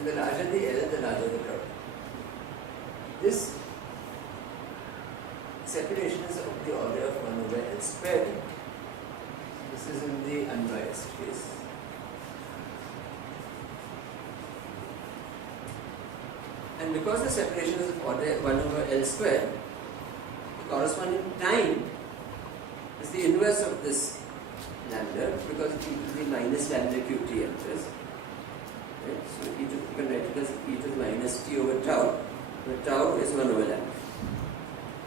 And the larger the L, the larger the product. This separation is of the order of 1 over L squared. This is in the unbiased case. And because the separation is of order 1 over L squared, the corresponding time is the inverse of this lambda, because it equals the minus lambda qt enters. Right? So you can write it as e to the minus t over tau, where tau is 1 over lambda.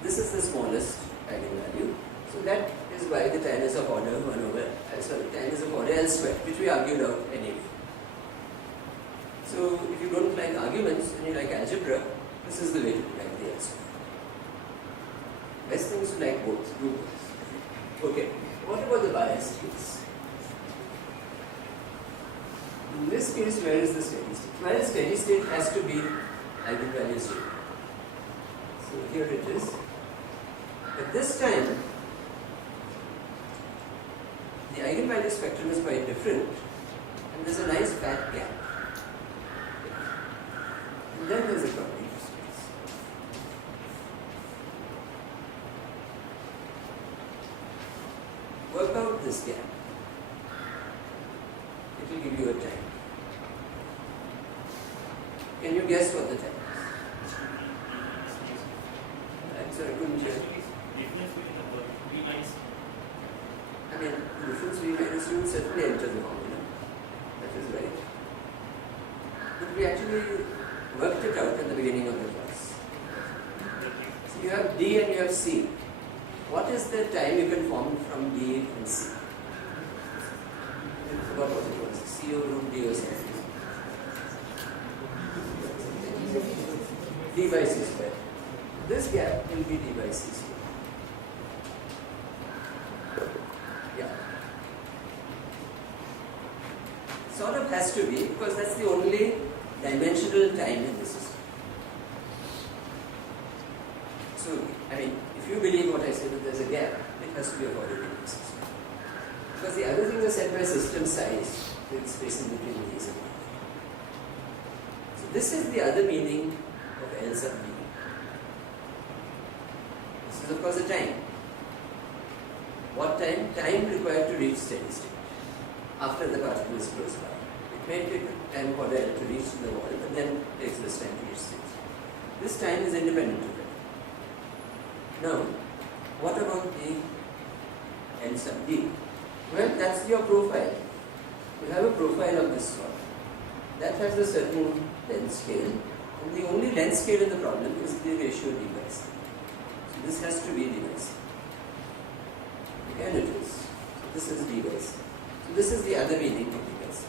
This is the smallest eigenvalue. So that is why the tan is of order 1 over, tan is of order L squared, which we argued out anyway. So if you don't like arguments and you like algebra, this is the way to like the L squared. Best thing is to like both, do both. Okay, what about the biased case? In this case, where is the steady state? Well, the steady state has to be eigenvalue 0. So here it is. At this time, the eigenvalue spectrum is quite different, and there's a nice fat gap. And then there's a property of space. Work out this gap. It will give you a time. Can you guess what the time is? I'm sorry, I couldn't hear. I mean, the difference V minus U will certainly enter the formula. That is right. But we actually worked it out at the beginning of the class. So you have D and you have C. What is the time you can form from D and C? I forgot what it was. C over root D or something. D by C squared. This gap will be D by C squared. Yeah. Sort of has to be, because that's the only dimensional time in the system. So, I mean, if you believe what I say, that there's a gap, it has to be avoided in the system. Because the other things are set by system size, the space in between these and that. So this is the other meaning of L sub B. This is of course the time. What time? Time required to reach steady state after the particle is close by. It may take time for L to reach the wall, but then it takes this time to reach steady state. This time is independent of that. Now, what about the L sub D? Well, that's your profile. You have a profile of this sort. That has a certain length scale, and the only length scale in the problem is the ratio D by C. So this has to be D by C. Again it is. So this is D by C. So this is the other meaning of D by C.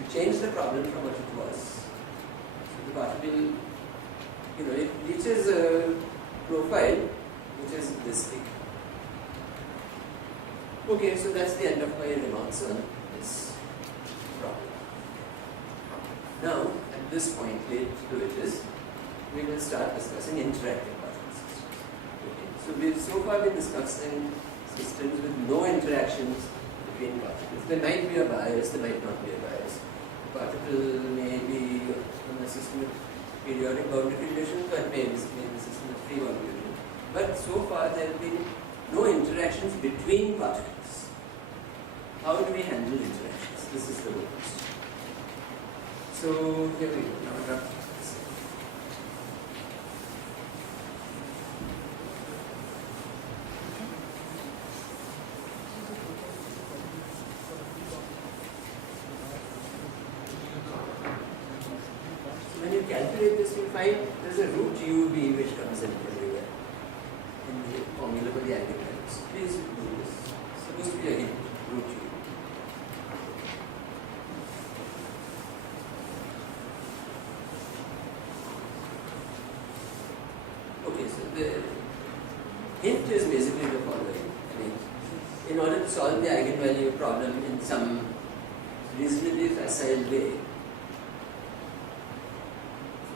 You change the problem from what it was. So the particle, it reaches a profile which is this big. Okay, so that's the end of my remarks on this problem. Now, at this point, late to it is, we will start discussing interactive particle systems. Okay, so we've so far been discussing systems with no interactions between particles. There might be a bias, there might not be a bias. The particle may be in a system with periodic boundary conditions, or it may be in a system with free boundary conditions. But so far, there have been no interactions between particles. How do we handle interactions? This is the whole question. So here we go. Now I got this. So when you calculate this, you find there's a root UB which comes in everywhere in the formula for the eigenvalues. Please do this. It's supposed to be a hint, root UB. The hint is basically the following. I mean, in order to solve the eigenvalue problem in some reasonably facile way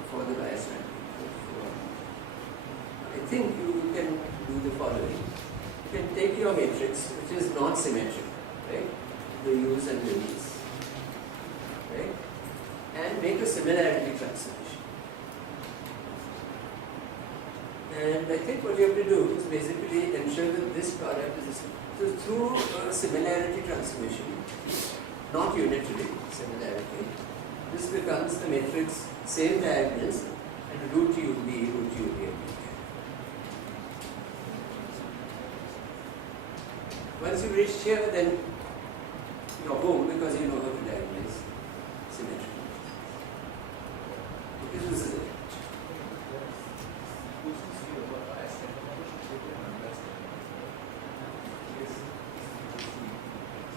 for the bias matrix, I think you can do the following. You can take your matrix, which is not symmetric, right? The U's and the V's, right? And make a similarity transformation. And I think what you have to do is basically ensure that this product is the same. So through a similarity transformation, not unitary similarity, this becomes the matrix same diagonals and root UB, root UB. Once you reach here, then you're home because you know how to diagonalize symmetry. Because this is it.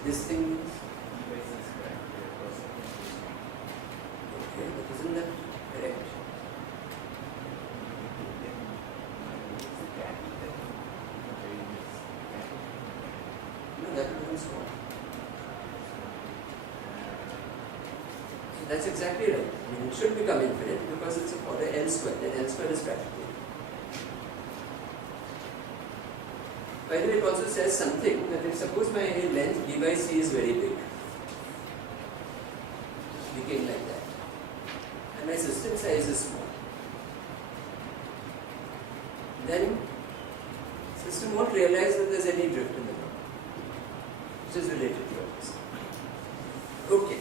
This thing is okay, but isn't that correct? No, that becomes 4. So that's exactly right. I mean, it should become infinite because it's a order L squared, and L squared is practical. By the way, it also says something that if suppose my length d by c is very big, became like that, and my system size is small, then system won't realize that there's any drift in the ground, which is related to this. Okay.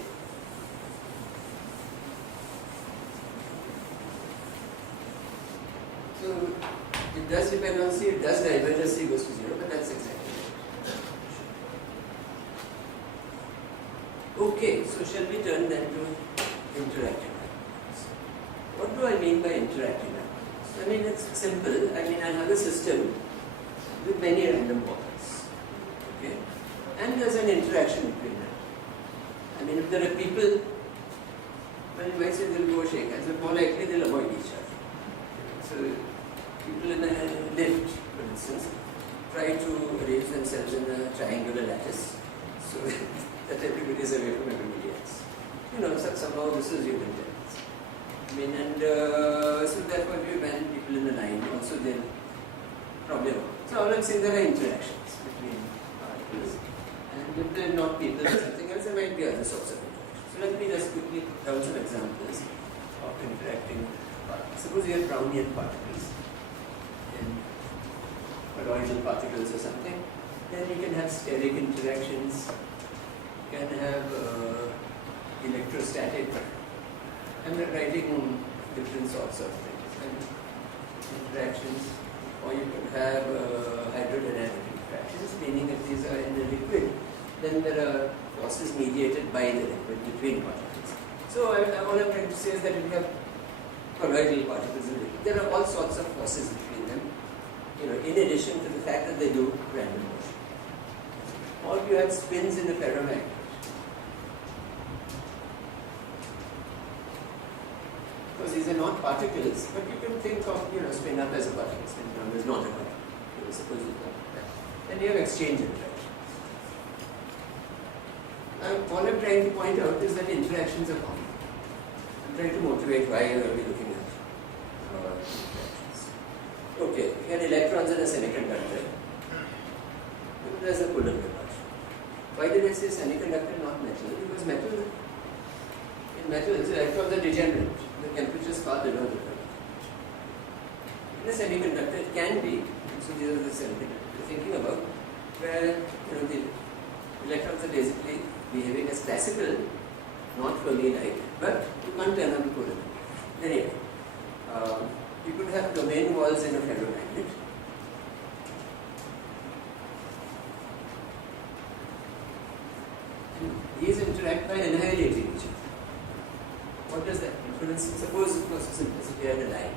So it does depend on C, it does diverge as C goes to 0, but that's exactly right. Okay, so shall we turn then to interacting dynamics? What do I mean by interacting dynamics? I mean, it's simple. I mean, I have a system with many random points. Okay? And there's an interaction between them. I mean, if there are people, well, you might say they'll go shake hands, but more likely they'll avoid each other. So, people in a lift, for instance, try to arrange themselves in a triangular lattice so that everybody is away from everybody else. You know, somehow this is human tendency. I mean, and so therefore, if you imagine people in the line, also they'll probably avoid. So all I'm saying, there are interactions between particles, and if there are not people or something else, there might be other sorts of interactions. So let me just quickly put down some examples of interacting particles. Suppose you have Brownian particles, colloidal particles or something, then you can have steric interactions, you can have electrostatic, I'm writing different sorts of things, and interactions, or you could have hydrodynamic interactions, meaning if these are in the liquid, then there are forces mediated by the liquid between particles. So all I'm trying to say is that if you have colloidal particles in liquid, there are all sorts of forces between them, you know, in addition to the fact that they do random motion. Or you have spins in a ferromagnet. Because these are not particles, but you can think of, you know, spin up as a particle, spin down as not a particle. You know, suppose you have that. Then you have exchange interactions. Now, all I'm trying to point out is that interactions are common. I'm trying to motivate why are we looking at interactions. Okay, we had electrons in a semiconductor. There's a Coulomb repulsion. Why did I say semiconductor, not metal? Because in metals, electrons are degenerate. The temperature is far below the current. In a semiconductor, it can be, so these are the semiconductors we're thinking about, where, you know, the electrons are basically behaving as classical, not Fermi-like, but you can't turn on the Coulomb. Anyway, you could have domain walls in a ferromagnet. These interact by annihilating each other. What does that mean? For instance, suppose for simplicity I had a line,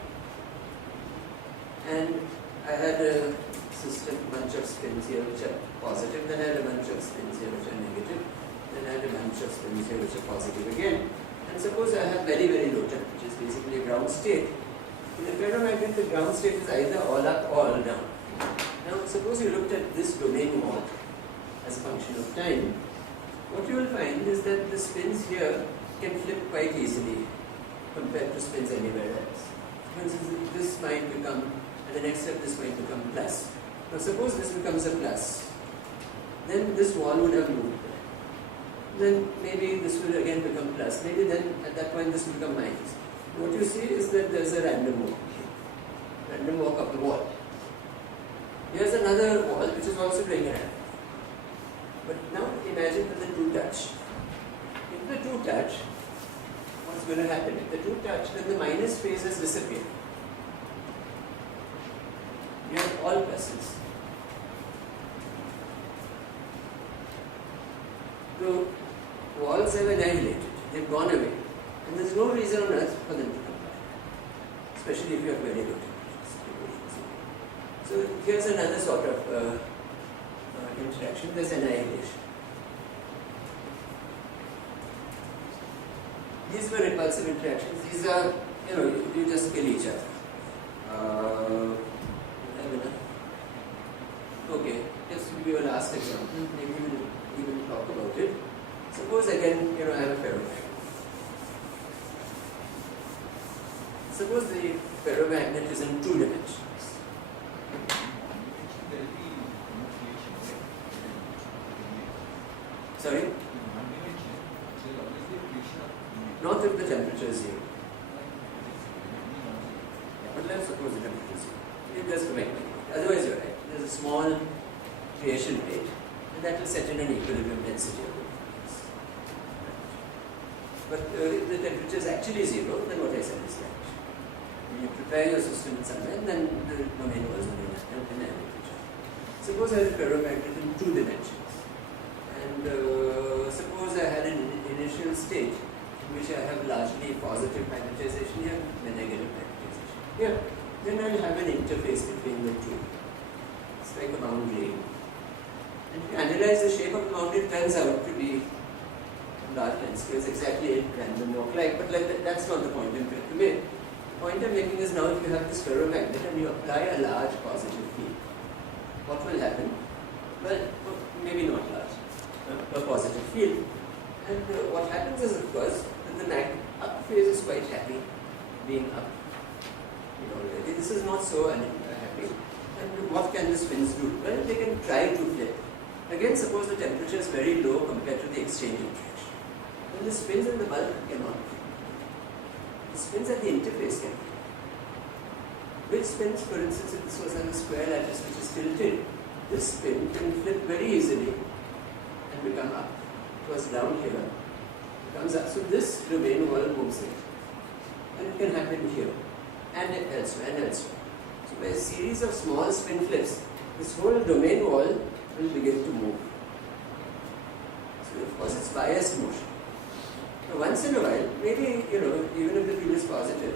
and I had a system, bunch of spins here which are positive, then I had a bunch of spins here which are negative, then I had a bunch of spins here which are positive again. And suppose I have very, very low temperature, which is basically a ground state. In a ferromagnet, the ground state is either all up or all down. Now, suppose you looked at this domain wall as a function of time, what you will find is that the spins here can flip quite easily compared to spins anywhere else. For instance, this might become, at the next step, this might become plus. Now, suppose this becomes a plus, then this wall would have moved there. then maybe this will again become plus. Maybe then at that point this will become minus. What you see is that there's a random walk here. Random walk of the wall. Here's another wall which is also doing a random. But now imagine that the two touch. If the two touch, what's going to happen? If the two touch, then the minus phases disappear. You have all pluses. The walls have annihilated, they've gone away. And there's no reason on earth for them to come back. Especially if you have very good temperatures. So here's another sort of interaction, there's annihilation. These were repulsive interactions. These are, you just kill each other. Okay, just to give you a last example, maybe we'll talk about it. Suppose again, I have a ferromagnet. Suppose the ferromagnet is in 2 dimensions. Sorry? Not if the temperature is 0. But let's suppose the temperature is 0. It just to make money. Otherwise you're right. There's a small creation rate and that will set in an equilibrium density of the materials. But if the temperature is actually 0, then what I said is right. When you prepare your system in some way, then the domain was in temperature. Suppose I had a ferromagnet in 2 dimensions. And suppose I had an initial state in which I have largely positive magnetization here and negative magnetization here. Then I'll have an interface between the two. It's like a boundary. And if you analyze the shape of the boundary, it turns out to be large length scales, exactly a random walk like, but that's not the point I'm trying to make. The point I'm making is now if you have this ferromagnet and you apply a large positive field, what will happen? Well, maybe not large, a positive field. And what happens is, of course, that the up phase is quite happy being up. Already. This is not so happy. And what can the spins do? Well, they can try to flip. Again, suppose the temperature is very low compared to the exchange interaction. Then the spins in the bulk cannot flip. The spins at the interface can flip. Which spins, for instance, if this was on a square lattice which is tilted, this spin can flip very easily and become up. It was down here, it comes up. So this domain wall moves it. And it can happen here. And elsewhere and elsewhere. So by a series of small spin flips, this whole domain wall will begin to move. So of course it's biased motion. Now once in a while, maybe even if the field is positive,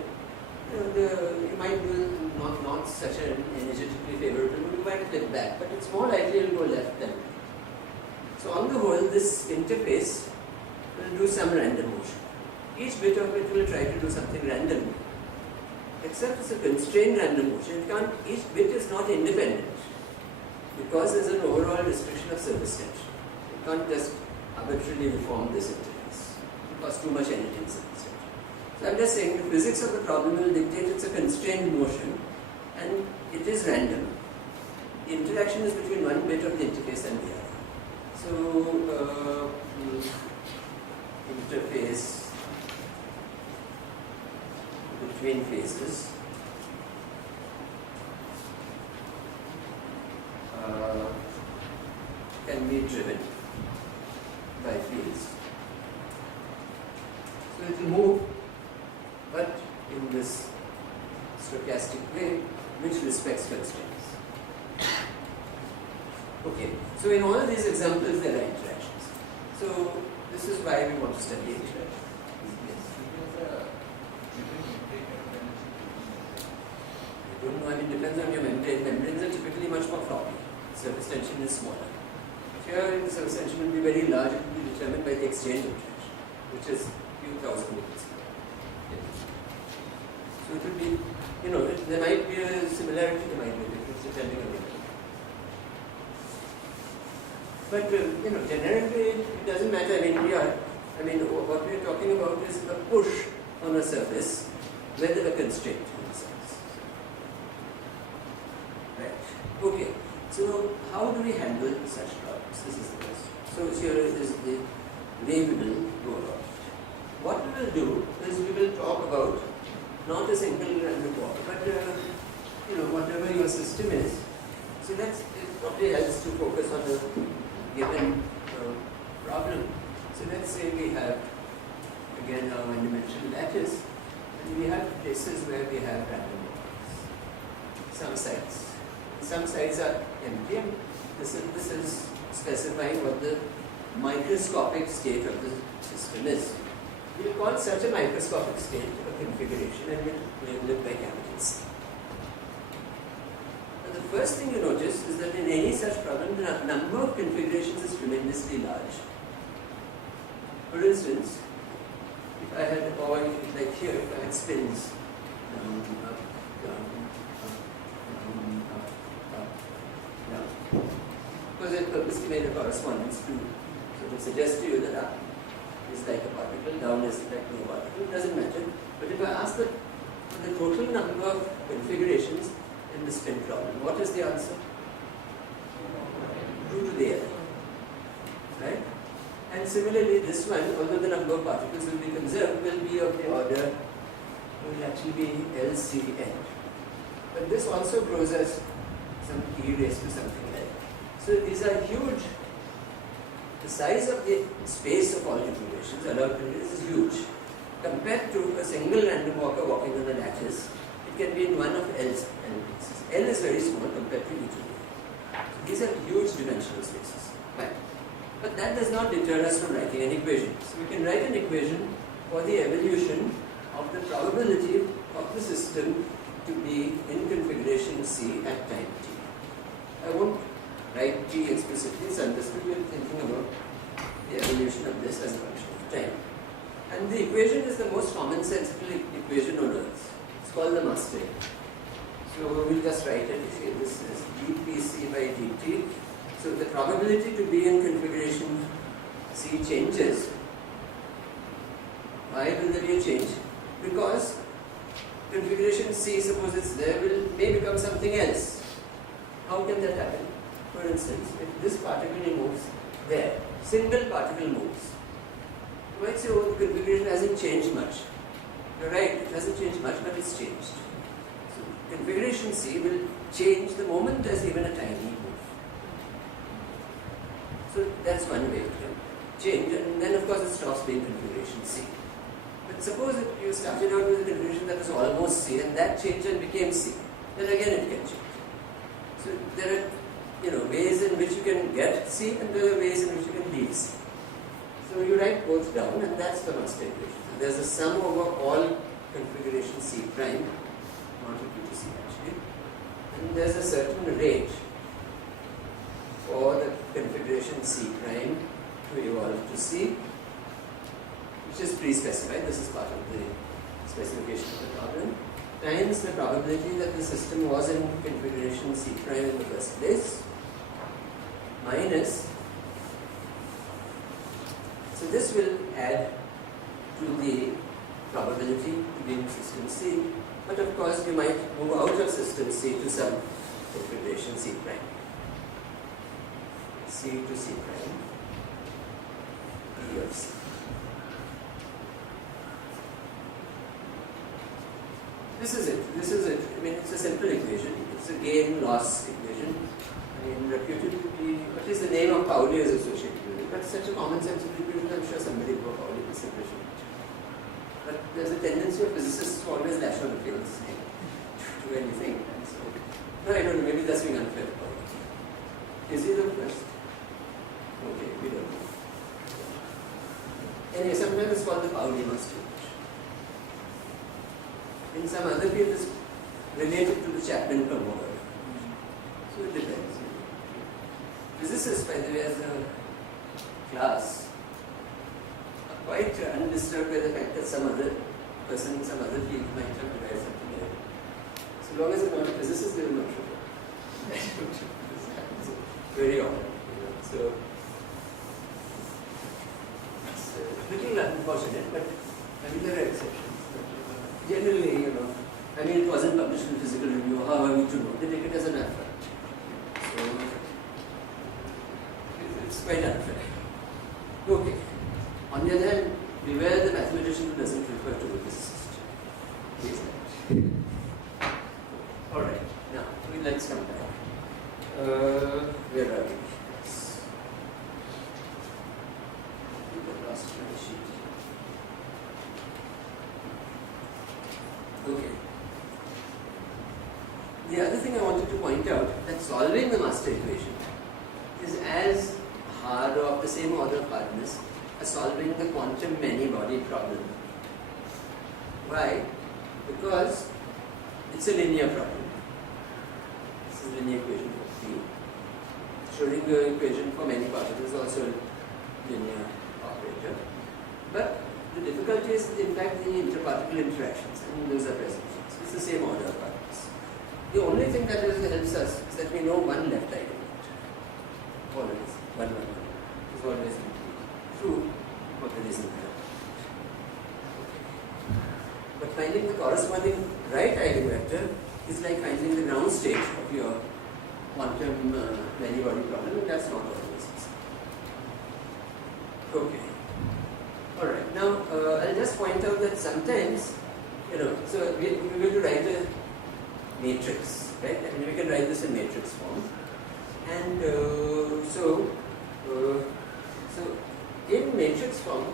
you might do not such an energetically favorable, you might flip back, but it's more likely it will go left than right. So on the whole, this interface will do some random motion. Each bit of it will try to do something random. Except it's a constrained random motion. Each bit is not independent because there's an overall restriction of surface tension. You can't just arbitrarily reform this interface. It costs too much energy in surface tension. So I'm just saying the physics of the problem will dictate it's a constrained motion and it is random. The interaction is between one bit of the interface and the other. So interface between phases can be driven by fields. So it will move, but in this stochastic way which respects constraints. Okay, so in all of these examples there are interactions. So this is why we want to study interactions. It depends on your membrane. Membranes are typically much more floppy. Surface tension is smaller. Here, the surface tension will be very large. It will be determined by the exchange interaction, which is a few thousand meters. So it will be, there might be a similarity, there might be a difference depending on the membrane. But, generally it doesn't matter. What we are talking about is a push on a surface where there are constraints on the surface. Right. Okay. So how do we handle such problems? This is the question. So here is the way we will go about it. What we will do is we will talk about not a single random walk, but whatever your system is. So it probably helps to focus on a given problem. So let's say we have again our one-dimensional lattice, and we have places where we have random walks. Some sites are empty. And this is specifying what the microscopic state of the system is. We will call such a microscopic state a configuration, and we'll label it by capital C. Now the first thing you notice is that in any such problem, the number of configurations is tremendously large. For instance, if I had a ball like here, if I had spins down, up, down, up, down, up, down. Because I purposely made a correspondence to sort of suggest to you that up is like a particle, down is like no particle, it doesn't matter. But if I ask the total number of configurations in the spin problem, what is the answer? 2 to the L. Right? And similarly, this one, although the number of particles will be conserved, will be of the order, will actually be LCN. But this also grows as some e raised to something L. So these are huge. The size of the space of all configurations, allowed configurations, is huge. Compared to a single random walker walking on a lattice, it can be in one of L's places. L is very small compared to each of them. So these are huge dimensional spaces. Right. But that does not deter us from writing an equation. So we can write an equation for the evolution of the probability of the system to be in configuration C at time t. I won't write t explicitly, it's understood we're thinking about the evolution of this as a function of time. And the equation is the most commonsensical equation on earth. It's called the master equation. So we'll just write it. You see, this is dpc by dt. So the probability to be in configuration C changes. Why will there be a change? Because configuration C, suppose it's there, may become something else. How can that happen? For instance, if this particle moves there, single particle moves, you might say, oh, the configuration hasn't changed much. You're right, it hasn't changed much, but it's changed. So configuration C will change the moment there's even a tiny move. So that's one way it can change, and then of course it stops being configuration C. But suppose if you started out with a configuration that was almost C, and that changed and became C, then again it can change. So there are ways in which you can get C, and there are ways in which you can leave C. So you write both down, and that's the master equation. So there's a sum over all configuration C prime, not equal to C actually, and there's a certain rate for the configuration C prime to evolve to C, which is pre-specified. This is part of the specification of the problem, times the probability that the system was in configuration C prime in the first place, minus, so this will add to the probability to be in system C, but of course you might move out of system C to some configuration C prime. C to C prime, E of C. This is it. I mean, it's a simple equation. It's a gain-loss equation. I mean, reputed to be, at least the name of Pauli is associated with it. But such a common sense equation, I'm sure somebody wrote Pauli this equation. But there's a tendency of physicists to always lash on a famous name to anything. And so, no, I don't know, maybe that's being unfair to Pauli. Is he the first? Okay, we don't know. Anyway, sometimes it's called the Pauli master equation. In some other field, it's related to the Chapman promoter. So it depends. Physicists, by the way, as a class, are quite undisturbed by the fact that some other person in some other field might have derived something like that. So long as it's not a physicist, they will not show up. This happens very often. So it's a little unfortunate, but I mean, there are exceptions. Generally, I mean, it wasn't published in Physical Review, how are we to know? They take it as an alpha. So, it's quite unfair. Okay. Alright, now let's come back. Where are we? Yes. I think I lost my sheet. Okay. The other thing I wanted to point out that solving the master equation is as hard or of the same order of hardness as solving the quantum many-body problem. Why? Because it's a linear problem. This is a linear equation for P. Schrodinger equation for many particles is also a linear operator. But the difficulty is in fact the interparticle interactions, and those are present. So it's the same order of particles. The only thing that helps us is that we know one left eigenvalue. Always. One is always true what it isn't there. But finding the corresponding right eigenvector is like finding the ground state of your quantum many-body problem, and that's not always easy. Okay. Alright, now I'll just point out that sometimes, so we're going to write a matrix, right? I mean, we can write this in matrix form. And so in matrix form,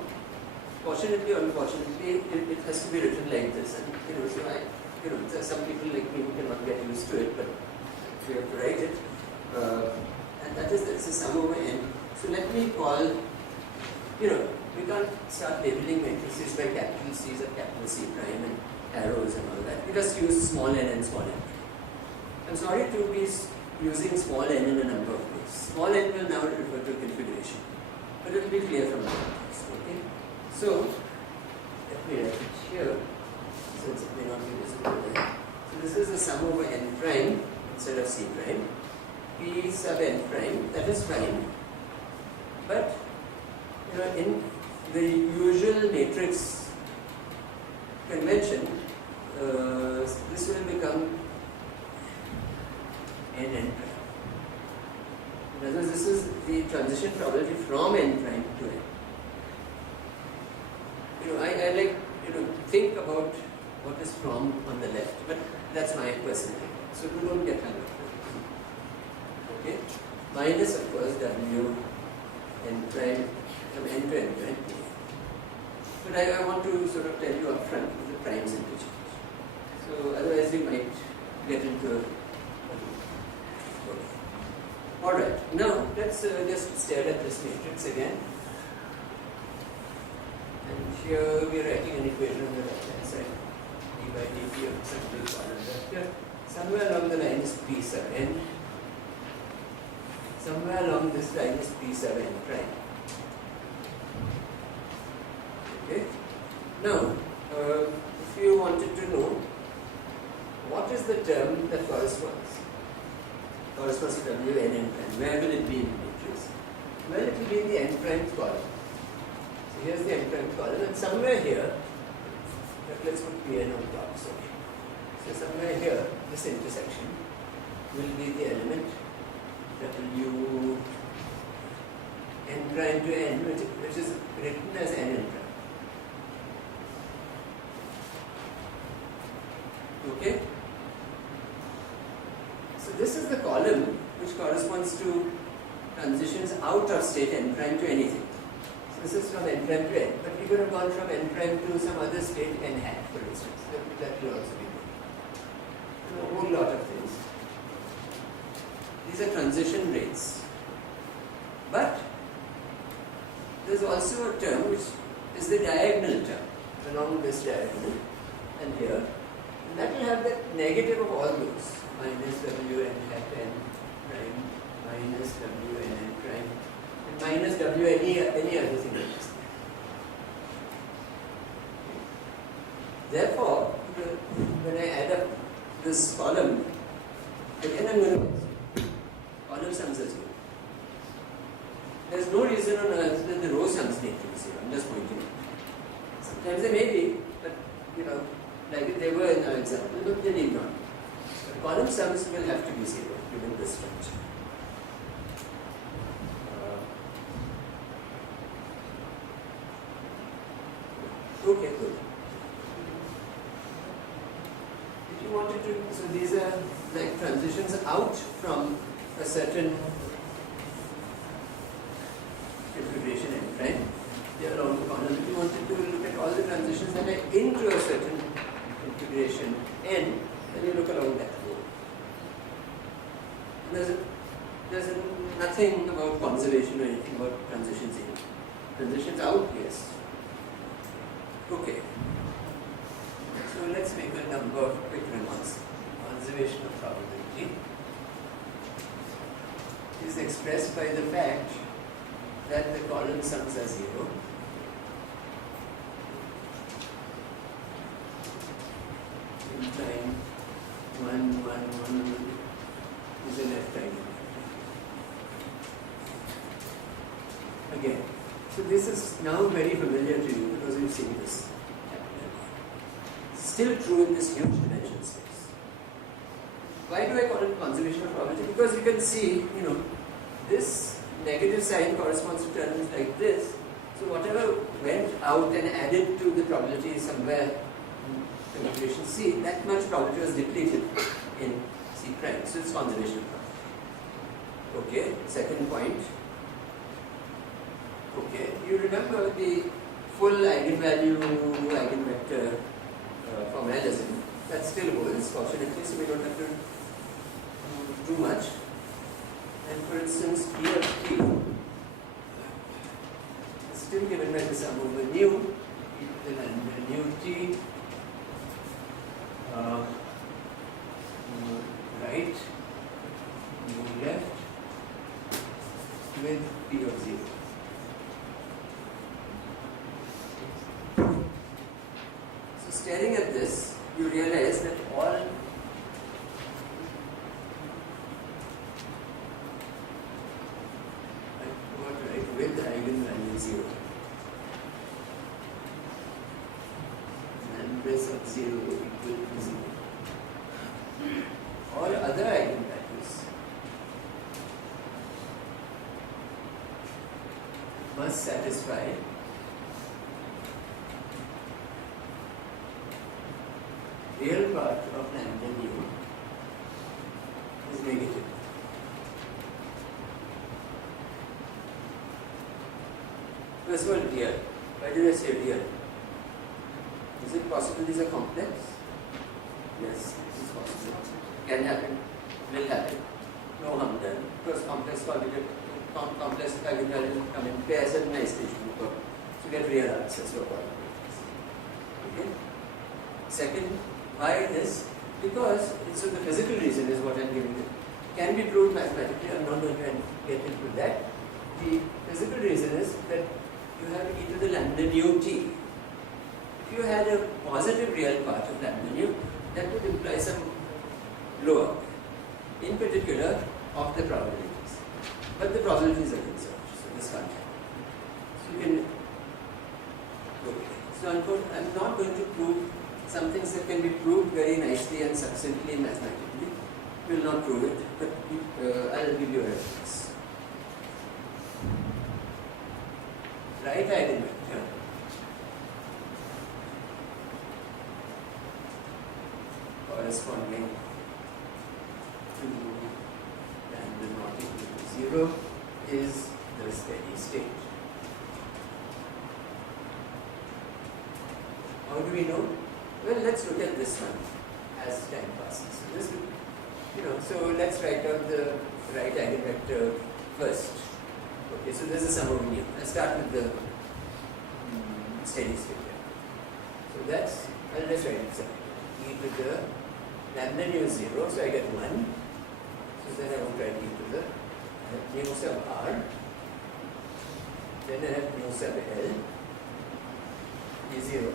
fortunately or unfortunately, it has to be written like this. And so some people like me cannot get used to it, but we have to write it. And that is a sum over n. So let me call, we can't start labeling matrices by capital C's or capital C prime and arrows and all that. We just use small n and small n. I'm sorry to be using small n in a number of ways. Small n will now refer to configuration, but it will be clear from the context. Okay? So, let me write it here, since it may not be visible there. So this is the sum over n prime instead of C prime. P sub n prime, that is fine. But, in the usual matrix convention, this will become n prime. In other words, this is the transition probability from n prime to n. I like, think about what is from on the left, but that's my personal thing. So you don't get hung up. Okay? Minus, of course, w n prime from n to n prime. But I want to sort of tell you up front that the primes interchange. So otherwise we might get into Alright, now let's just stare at this matrix again. And here we are writing an equation on the right hand side. d by dt of some big column vector. Somewhere along the line is p sub n. Somewhere along this line is p sub n prime. Okay? Now, if you wanted to know what is the term that corresponds to w n n prime, where will it be in the matrix? Well, it will be in the n prime column. So here's the n prime column, and somewhere here, let's put Pn on top. So somewhere here, this intersection will be the element w n prime to n, which is written as n prime. Okay? So this is the column which corresponds to transitions out of state n prime to anything. So this is from n prime to n, but we could have gone from n prime to some other state n hat, for instance. That will also be good. A whole lot of things. These are transition rates. But there's also a term which is the diagonal term along this diagonal and here. And that will have the negative of all those. Minus w n hat n prime, minus w n n prime, and minus w any other thing like this. Therefore, when I add up this column, again I'm going to column sums as 0. There's no reason on earth that the row sums need to be 0. I'm just pointing out. Sometimes they may be, but like they were in our example, but they need not. But column sums will have to be 0 given this structure. Okay, good. wanted to, so these are like transitions out from a certain configuration end time. They are along the corner. If you wanted to look at all the transitions that are into a certain configuration n, then you look along that road. There's nothing about conservation or anything about transitions in. Transitions out, yes. Okay. So let's make a number of quick remarks. Conservation of probability is expressed by the fact that the column sums are 0. In time 1, 1, 1 is a left eigenvector. Again, so this is now very familiar to you because we've seen this happen. Still true in this huge dimensional space. Why do I call it conservation of probability? Because you can see, this negative sign corresponds to terms like this. So whatever went out and added to the probability somewhere in configuration C, that much probability was depleted in C prime. So it's conservation of probability. Okay, second point. Okay, you remember the full eigenvalue eigenvector formalism. That still holds, fortunately, so we don't have to do much. And for instance, P of T is still given by the sum over nu, and nu T, right, nu left, with P of 0. So staring at this, you realize that all with the eigenvalue 0 and base of 0 equal to 0. All other eigenvalues must satisfy real part of lambda nu is negative. First of all, real. Why did I say real? Is it possible these are complex? Yes, this is possible. Can happen, will happen. No harm done. Because complex eigenvalues come in pairs at nice station. So you get real answers for probabilities. Okay? Second, why this? Because so the physical reason is what I'm giving you. Can be proved mathematically. I'm not going to get into that. The physical reason is that you have e to the lambda nu t. If you had a positive real part of lambda nu, that would imply some blow up, in particular of the probabilities. But the probabilities are conserved, so this can't happen. So you can. Okay. So I'm not going to prove some things that can be proved very nicely and succinctly mathematically. We will not prove it, but I'll give you a reference. Right eigenvector corresponding to lambda not equal to 0 is the steady state. How do we know? Well, let's look at this one as time passes. So this, so let's write out the right eigenvector first. Okay, so this is sum over nu. I'll start with the steady state. So that's, I'll just write it separately. E to the lambda nu is 0, so I get 1. So then I won't write e to the, I have nu sub r. Then I have nu sub l is 0.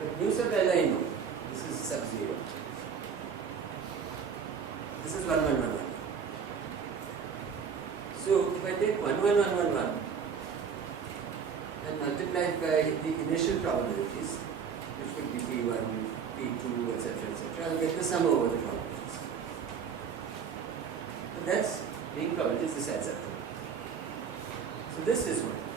But nu sub l I know. This is sub 0. This is 1, 1, 1, 1. So if I take 1, 1, 1, 1, 1 and multiply by the initial probabilities, which would be P1, P2, etc., etc., I'll get the sum over the probabilities. And that's being probability is the size of the. So this is one.